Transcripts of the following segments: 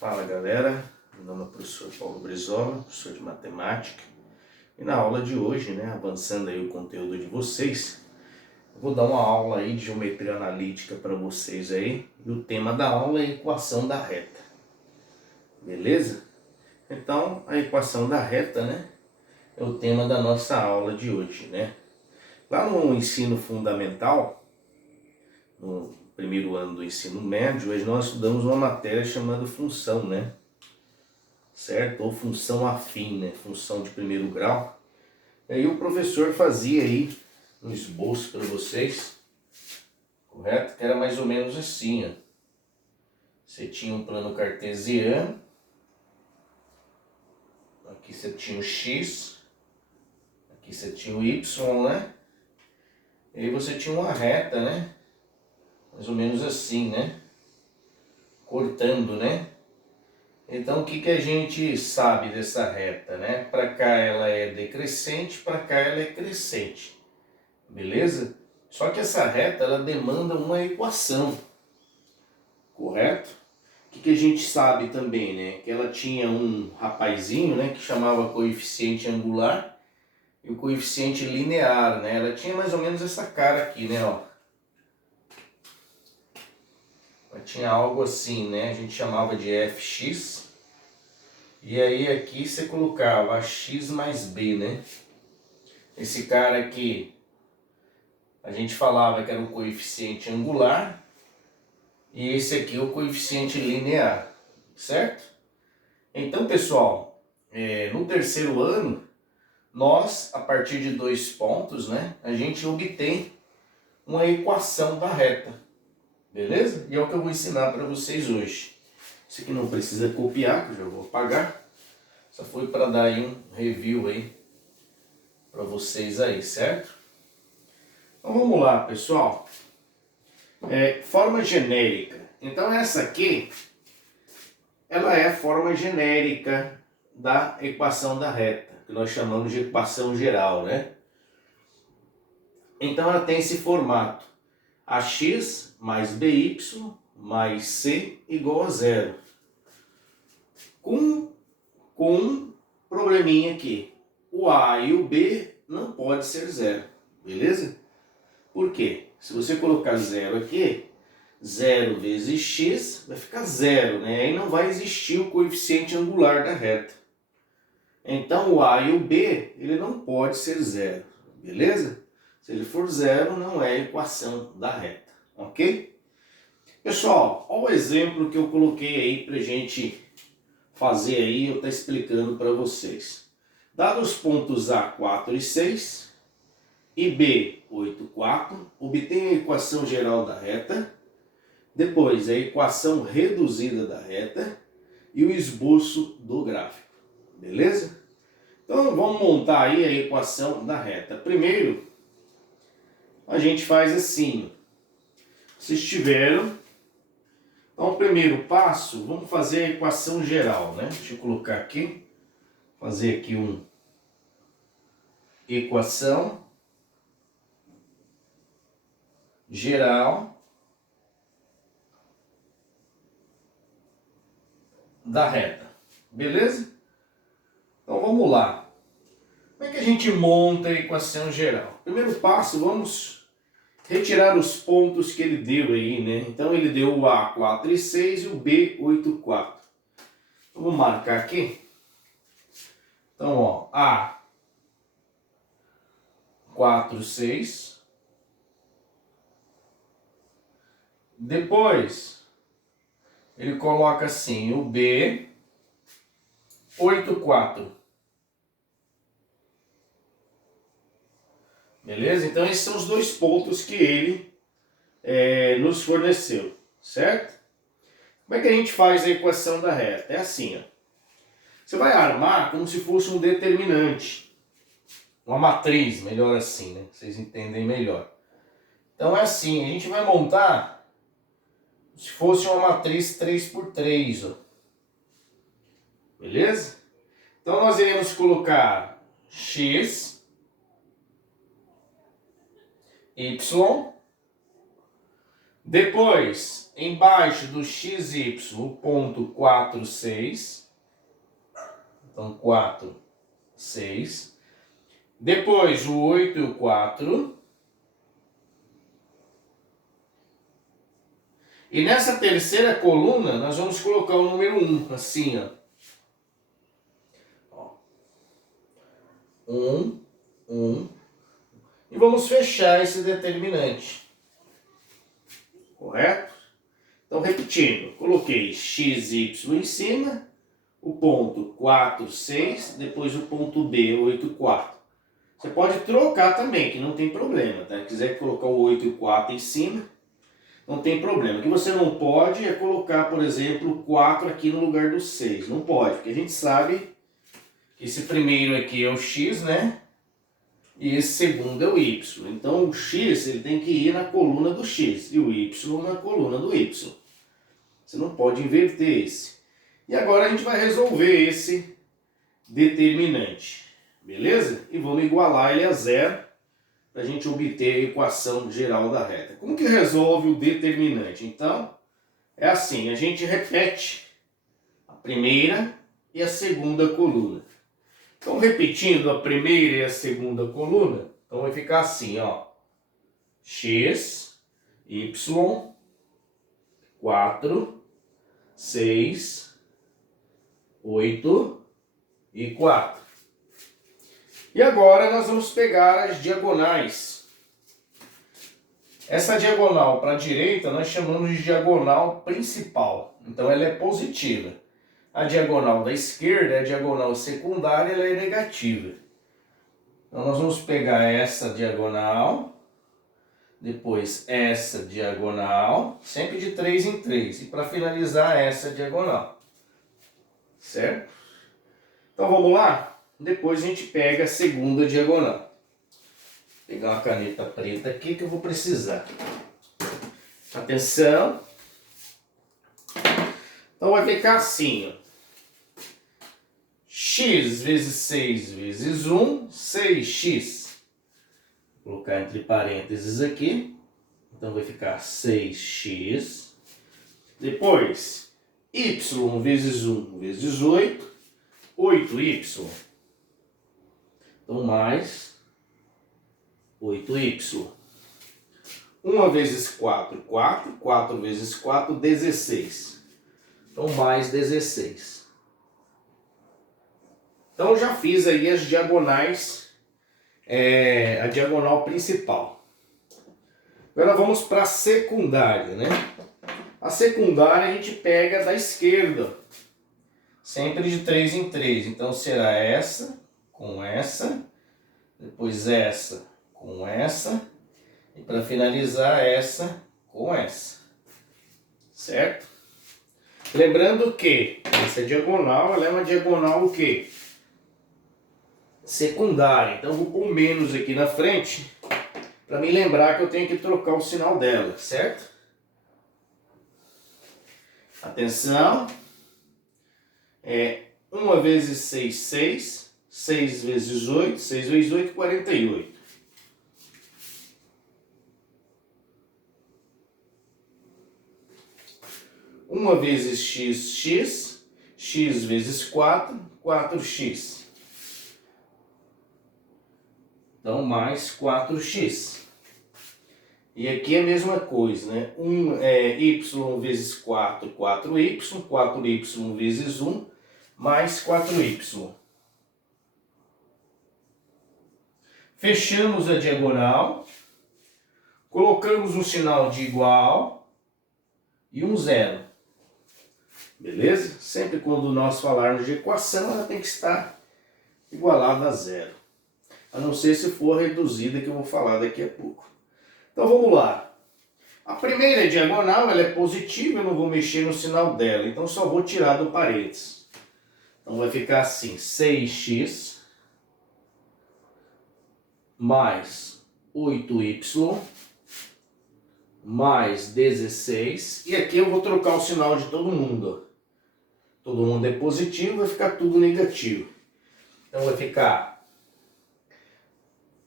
Fala galera, meu nome é o professor Paulo Brizola, professor de matemática. E na aula de hoje, avançando aí o conteúdo de vocês, eu vou dar uma aula aí de geometria analítica para vocês aí. E o tema da aula é a equação da reta. Beleza? Então, a equação da reta, é o tema da nossa aula de hoje, Lá no ensino fundamental, no primeiro ano do ensino médio, hoje nós estudamos uma matéria chamada função, certo? Ou função afim, função de primeiro grau. E aí o professor fazia aí um esboço para vocês, correto? Que era mais ou menos assim, ó. Você tinha um plano cartesiano, aqui você tinha o x, aqui você tinha o y, E aí você tinha uma reta, mais ou menos assim, cortando, Então o que a gente sabe dessa reta, Para cá ela é decrescente, para cá ela é crescente, beleza? Só que essa reta ela demanda uma equação, correto? O que a gente sabe também, Que ela tinha um rapazinho, que chamava coeficiente angular e o coeficiente linear, Ela tinha mais ou menos essa cara aqui, ó. Ela tinha algo assim, A gente chamava de fx. E aí aqui você colocava x mais b, Esse cara aqui, a gente falava que era o coeficiente angular. E esse aqui é o coeficiente linear, certo? Então, pessoal, no terceiro ano, nós, a partir de 2 pontos, a gente obtém uma equação da reta, beleza? E é o que eu vou ensinar para vocês hoje. Isso aqui não precisa copiar, que eu já vou apagar. Só foi para dar aí um review aí para vocês aí, certo? Então vamos lá, pessoal. Forma genérica. Então essa aqui, ela é a forma genérica da equação da reta, que nós chamamos de equação geral, Então ela tem esse formato: ax mais by mais c igual a zero. Com um probleminha aqui: o a e o b não pode ser zero, beleza? Por quê? Se você colocar zero aqui, 0 vezes x vai ficar zero, Aí não vai existir o coeficiente angular da reta. Então o a e o b, ele não pode ser zero, beleza? Se ele for zero, não é a equação da reta, ok? Pessoal, olha o exemplo que eu coloquei aí pra gente fazer aí, eu estou explicando para vocês. Dados os pontos A, 4 e 6 e B, 8, 4, obtenha a equação geral da reta, depois a equação reduzida da reta e o esboço do gráfico, beleza? Então vamos montar aí a equação da reta. Primeiro, a gente faz assim. Vocês tiveram. Então, o primeiro passo, vamos fazer a equação geral, Deixa eu colocar aqui. Fazer aqui uma equação geral da reta. Beleza? Então vamos lá. Como é que a gente monta a equação geral? Primeiro passo, vamos retirar os pontos que ele deu aí, Então ele deu o A 4 e 6 e o B 8 e 4. Eu vou marcar aqui. Então, ó, A 4, 6. Depois ele coloca assim o B 8, 4. Beleza? Então esses são os dois pontos que ele nos forneceu, certo? Como é que a gente faz a equação da reta? É assim, ó. Você vai armar como se fosse um determinante, uma matriz, melhor assim, Vocês entendem melhor. Então é assim, a gente vai montar se fosse uma matriz 3x3, ó. Beleza? Então nós iremos colocar x, y, depois embaixo do xy, o ponto 4, 6. Então, 4, 6. Depois, o 8 e o 4. E nessa terceira coluna, nós vamos colocar o número 1, assim, ó. 1, 1. E vamos fechar esse determinante. Correto? Então, repetindo, coloquei x, y em cima, o ponto 4, 6, depois o ponto B, 8, 4. Você pode trocar também, que não tem problema, tá? Se quiser colocar o 8 e o 4 em cima, não tem problema. O que você não pode é colocar, por exemplo, o 4 aqui no lugar do 6. Não pode, porque a gente sabe que esse primeiro aqui é o x, né? E esse segundo é o y. Então o x ele tem que ir na coluna do x e o y na coluna do y. Você não pode inverter esse. E agora a gente vai resolver esse determinante. Beleza? E vamos igualar ele a zero para a gente obter a equação geral da reta. Como que resolve o determinante? Então, é assim, a gente repete a primeira e a segunda coluna. Então, repetindo a primeira e a segunda coluna, então vai ficar assim, ó. X, Y, 4, 6, 8 e 4. E agora nós vamos pegar as diagonais. Essa diagonal para a direita nós chamamos de diagonal principal. Então ela é positiva. A diagonal da esquerda é a diagonal secundária, ela é negativa. Então nós vamos pegar essa diagonal, depois essa diagonal, sempre de 3 em 3. E para finalizar essa diagonal. Certo? Então vamos lá? Depois a gente pega a segunda diagonal. Vou pegar uma caneta preta aqui que eu vou precisar. Atenção. Então vai ficar assim, ó. X vezes 6 vezes 1, 6x. Vou colocar entre parênteses aqui. Então vai ficar 6x. Depois, y vezes 1 vezes 8, 8y. Então, mais 8y. 1 vezes 4, 4. 4 vezes 4, 16. Então, mais 16. Então, já fiz aí as diagonais, a diagonal principal. Agora vamos para a secundária, né? A secundária a gente pega da esquerda, sempre de 3 em 3. Então, será essa com essa, depois essa com essa, e para finalizar essa com essa, certo? Lembrando que essa diagonal, ela é uma diagonal o quê? Secundária, então eu vou pôr menos aqui na frente, para me lembrar que eu tenho que trocar o sinal dela, certo? Atenção, 1 vezes 6, 6. 6 vezes 8, 6 vezes 8, 48. Uma vezes x, x. X vezes 4, 4x. Então, mais 4x. E aqui é a mesma coisa, né? Y vezes 4, 4y. 4y vezes 1, mais 4y. Fechamos a diagonal, colocamos um sinal de igual e um zero. Beleza? Sempre quando nós falarmos de equação, ela tem que estar igualada a zero. A não ser se for reduzida, que eu vou falar daqui a pouco. Então vamos lá. A primeira diagonal ela é positiva, eu não vou mexer no sinal dela, então só vou tirar do parênteses. Então vai ficar assim, 6x mais 8y mais 16. E aqui eu vou trocar o sinal de todo mundo. Ó. Todo mundo é positivo, vai ficar tudo negativo. Então vai ficar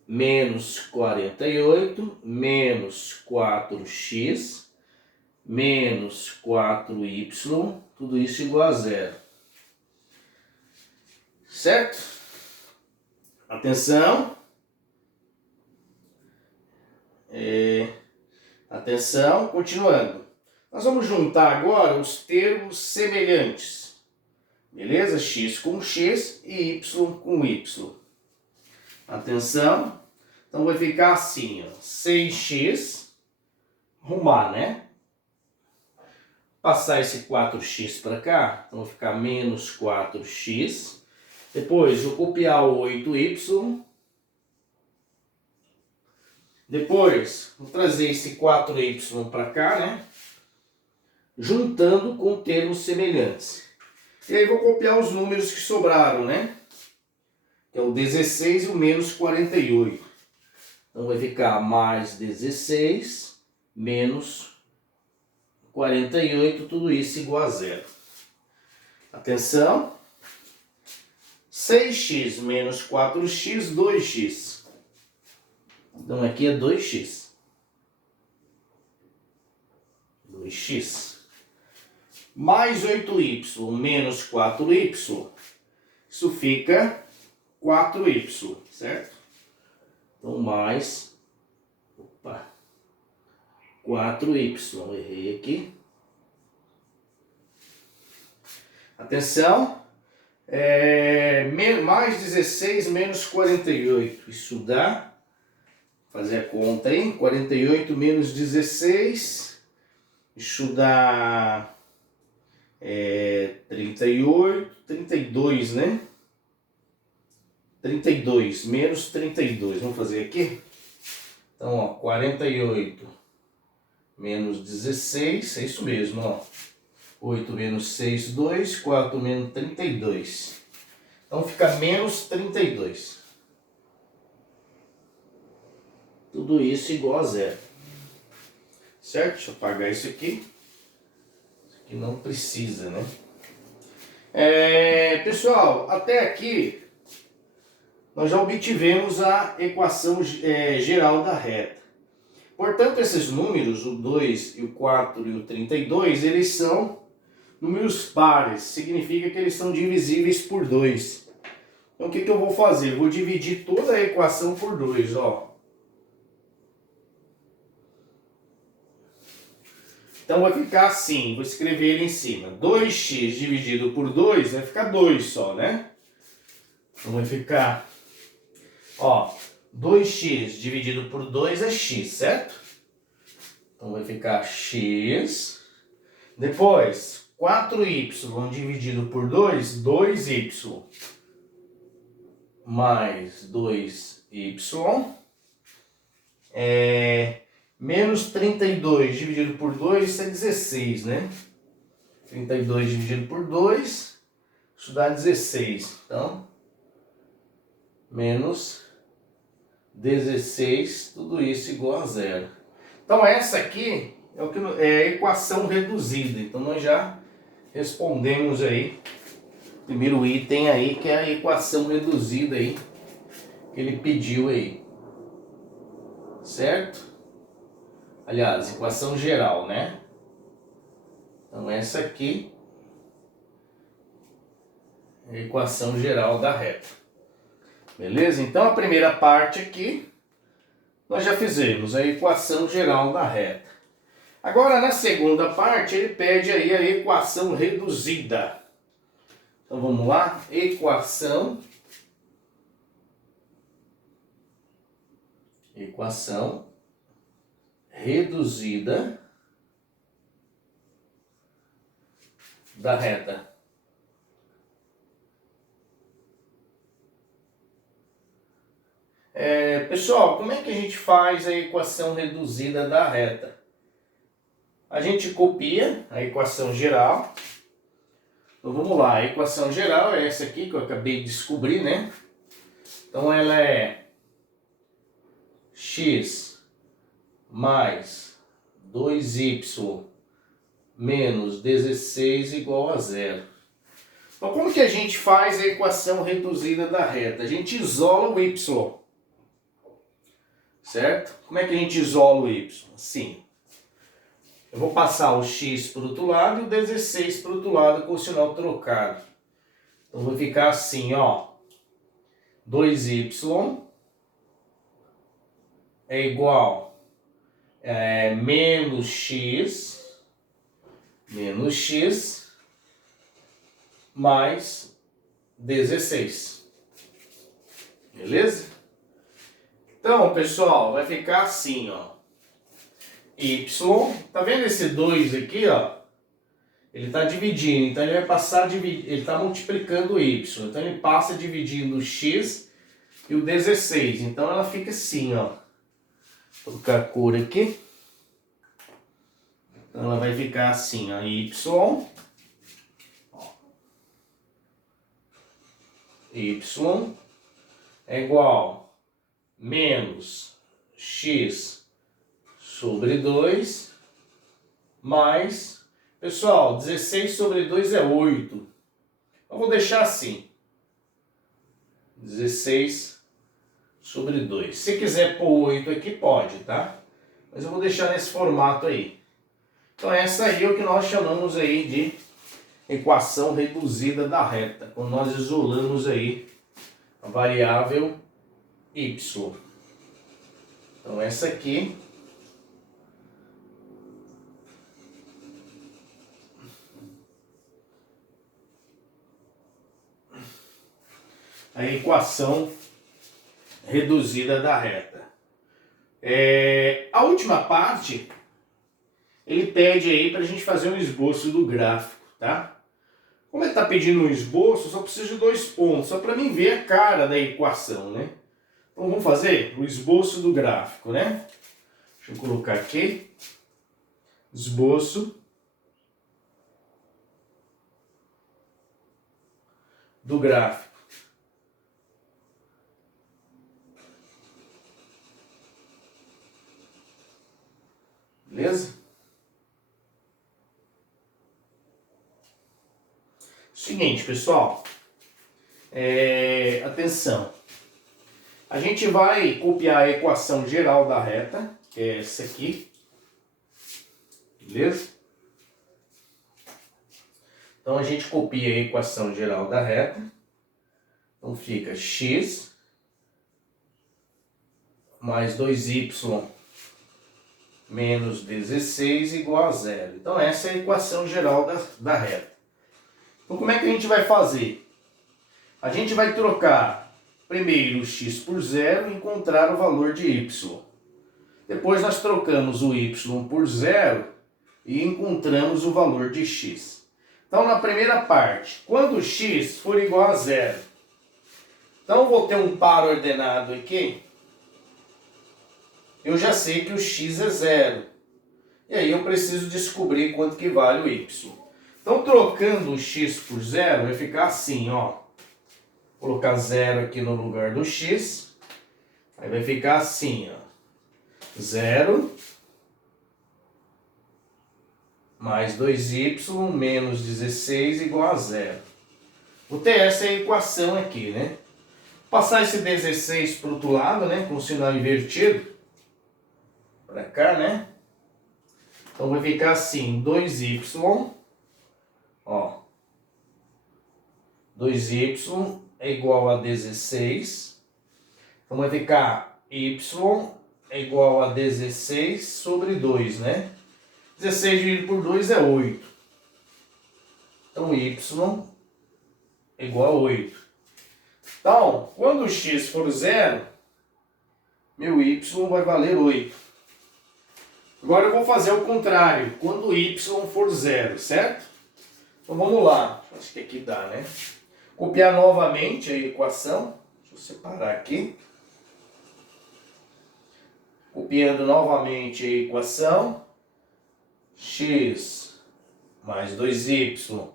menos 48 menos 4x menos 4y, tudo isso igual a zero. Certo? Atenção. Atenção, continuando. Nós vamos juntar agora os termos semelhantes. Beleza? X com x e y com y. Atenção. Então vai ficar assim, ó, 6x, arrumar, né? Passar esse 4x para cá, então vai ficar menos 4x. Depois vou copiar o 8y. Depois vou trazer esse 4y para cá, né? Juntando com termos semelhantes. E aí vou copiar os números que sobraram, né? Que é o 16 e o menos 48. Então vai ficar mais 16 menos 48, tudo isso igual a zero. Atenção. 6x menos 4x, 2x. Então aqui é 2x. 2x. Mais 8y menos 4y. Isso fica 4y, certo? Então mais 4y. Errei aqui. Atenção. Mais 16 menos 48. Isso dá, fazer a conta aí, 48 menos 16, isso dá 38, 32, né? 32 menos 32, vamos fazer aqui? Então, ó, 48 menos 16, é isso mesmo, ó. 8 menos 6, 2, 4 menos 32. Então fica menos 32. Tudo isso igual a zero. Certo? Deixa eu apagar isso aqui. Isso aqui não precisa, né? Pessoal, até aqui nós já obtivemos a equação geral da reta. Portanto, esses números, o 2, o 4 e o 32, eles são números pares, significa que eles são divisíveis por 2. Então o que eu vou fazer? Eu vou dividir toda a equação por 2, ó. Então vai ficar assim, vou escrever ele em cima. 2x dividido por 2 vai ficar 2 só, né? Então vai ficar, ó, 2x dividido por 2 é x, certo? Então vai ficar x. Depois, 4y dividido por 2, 2y. Mais 2y. Menos 32 dividido por 2, isso é 16, né? 32 dividido por 2, isso dá 16. Então, menos 16, tudo isso igual a zero. Então, essa aqui é a equação reduzida. Então, nós já respondemos aí o primeiro item aí, que é a equação reduzida aí, que ele pediu aí. Certo? Aliás, equação geral, né? Então, essa aqui é a equação geral da reta. Beleza? Então, a primeira parte aqui, nós já fizemos a equação geral da reta. Agora, na segunda parte, ele pede aí a equação reduzida. Então, vamos lá. Equação reduzida da reta. Pessoal, como é que a gente faz a equação reduzida da reta? A gente copia a equação geral. Então vamos lá, a equação geral é essa aqui que eu acabei de descobrir, né? Então ela é x mais 2y menos 16 igual a zero. Então como que a gente faz a equação reduzida da reta? A gente isola o y. Certo? Como é que a gente isola o y? Assim. Eu vou passar o x para o outro lado e o 16 para o outro lado com o sinal trocado. Então vai ficar assim, ó. 2y é igual a menos x mais 16. Beleza? Então, pessoal, vai ficar assim, ó. Y, tá vendo esse 2 aqui, ó? Ele está dividindo, então ele vai passar, ele está multiplicando o y. Então ele passa dividindo o x e o 16. Então ela fica assim, ó. Vou colocar a cor aqui. Então ela vai ficar assim, ó. Y. Y é igual a menos x sobre 2 mais... Pessoal, 16 sobre 2 é 8. Eu vou deixar assim. 16 sobre 2. Se quiser pôr 8 aqui, pode, tá? Mas eu vou deixar nesse formato aí. Então essa aí é o que nós chamamos aí de equação reduzida da reta. Quando nós isolamos aí a variável y. Então essa aqui... a equação reduzida da reta. A última parte, ele pede aí para a gente fazer um esboço do gráfico, tá? Como ele está pedindo um esboço, só preciso de 2 pontos, só para mim ver a cara da equação, né? Então vamos fazer o esboço do gráfico, né? Deixa eu colocar aqui. Esboço do gráfico. Beleza? Seguinte, pessoal. Atenção. A gente vai copiar a equação geral da reta, que é essa aqui. Beleza? Então a gente copia a equação geral da reta. Então fica x mais 2y menos 16 igual a 0. Então essa é a equação geral da reta. Então como é que a gente vai fazer? A gente vai trocar primeiro o x por 0 e encontrar o valor de y. Depois nós trocamos o y por 0 e encontramos o valor de x. Então na primeira parte, quando x for igual a 0, então eu vou ter um par ordenado aqui. Eu já sei que o x é 0. E aí eu preciso descobrir quanto que vale o y. Então trocando o x por 0 vai ficar assim, ó. Vou colocar 0 aqui no lugar do x. Aí vai ficar assim, ó. 0 mais 2y menos 16 igual a 0. Vou ter essa equação aqui, né? Passar esse 16 para o outro lado, né? Com o sinal invertido. Para cá, né? Então vai ficar assim, 2y, ó. 2y é igual a 16. Então vai ficar y é igual a 16 sobre 2, né? 16 dividido por 2 é 8. Então y é igual a 8. Então, quando o x for 0, meu y vai valer 8. Agora eu vou fazer o contrário, quando o y for 0, certo? Então vamos lá, acho que aqui dá, né? Copiar novamente a equação, deixa eu separar aqui. Copiando novamente a equação, x mais 2y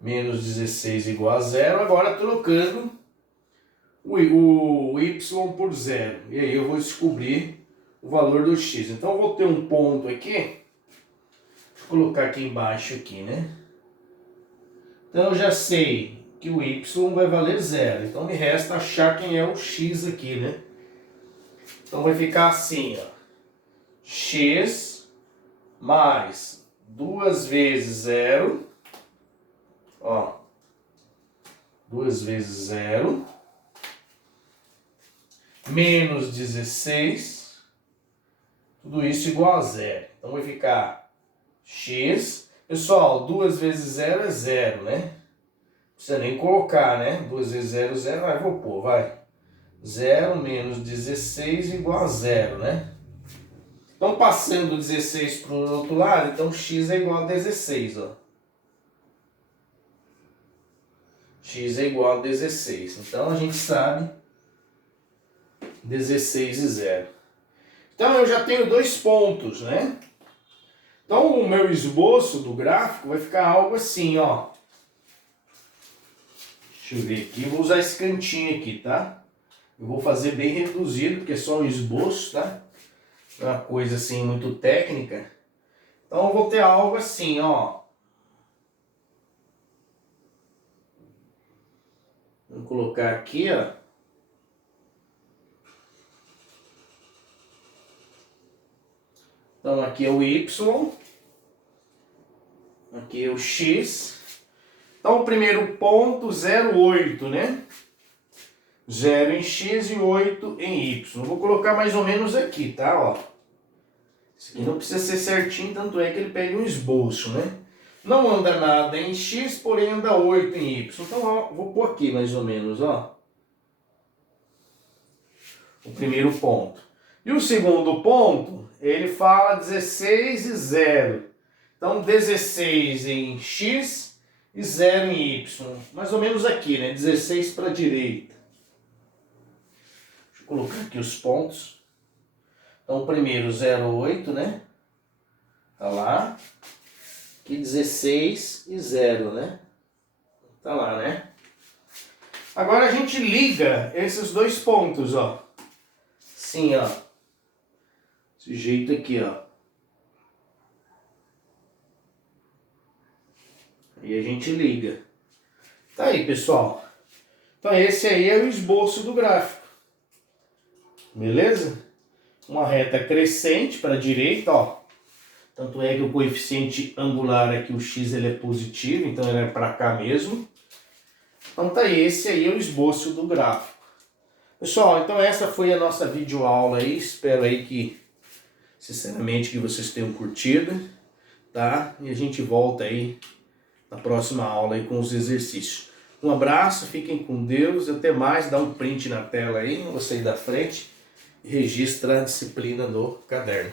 menos 16 igual a 0, agora trocando o y por 0, e aí eu vou descobrir o valor do x. Então eu vou ter um ponto aqui, deixa eu colocar aqui embaixo aqui, né? Então eu já sei que o y vai valer 0, então me resta achar quem é o x aqui, né? Então vai ficar assim, ó, x mais 2 vezes 0, ó, 2 vezes 0, menos 16, tudo isso igual a 0. Então vai ficar x, pessoal, 2 vezes 0 é 0, né? Não precisa nem colocar, né? 2 vezes 0 é 0, vai, vou pôr, vai. 0 menos 16 igual a 0, né? Então, passando 16 para o outro lado, então x é igual a 16, ó. X é igual a 16. Então, a gente sabe 16 e 0. Então, eu já tenho 2 pontos, né? Então, o meu esboço do gráfico vai ficar algo assim, ó. Deixa eu ver aqui. Eu vou usar esse cantinho aqui, tá? Eu vou fazer bem reduzido, porque é só um esboço, tá? É uma coisa assim muito técnica. Então eu vou ter algo assim, ó. Vou colocar aqui, ó. Então aqui é o Y. Aqui é o X. Então o primeiro ponto, 0,8, né? 0 em X e 8 em Y. Vou colocar mais ou menos aqui, tá? Ó. Isso aqui não precisa ser certinho, tanto é que ele pega um esboço, né? Não anda nada em X, porém anda 8 em Y. Então, ó, vou pôr aqui mais ou menos, ó. O primeiro ponto. E o segundo ponto, ele fala 16 e 0. Então, 16 em X e 0 em Y. Mais ou menos aqui, né? 16 para a direita. Deixa eu colocar aqui os pontos. Então, o primeiro 0,8, né? Tá lá. Aqui 16 e 0, né? Tá lá, né? Agora a gente liga esses 2 pontos, ó. Assim, ó. Desse jeito aqui, ó. E a gente liga. Tá aí, pessoal. Então esse aí é o esboço do gráfico. Beleza? Uma reta crescente para a direita, ó. Tanto é que o coeficiente angular aqui, o x, ele é positivo, então ele é para cá mesmo. Então tá aí, esse aí é o esboço do gráfico. Pessoal, então essa foi a nossa videoaula aí. Espero aí que, sinceramente, que vocês tenham curtido, tá? E a gente volta aí na próxima aula aí com os exercícios. Um abraço, fiquem com Deus, até mais. Dá um print na tela aí, você aí da frente. Registra a disciplina no caderno.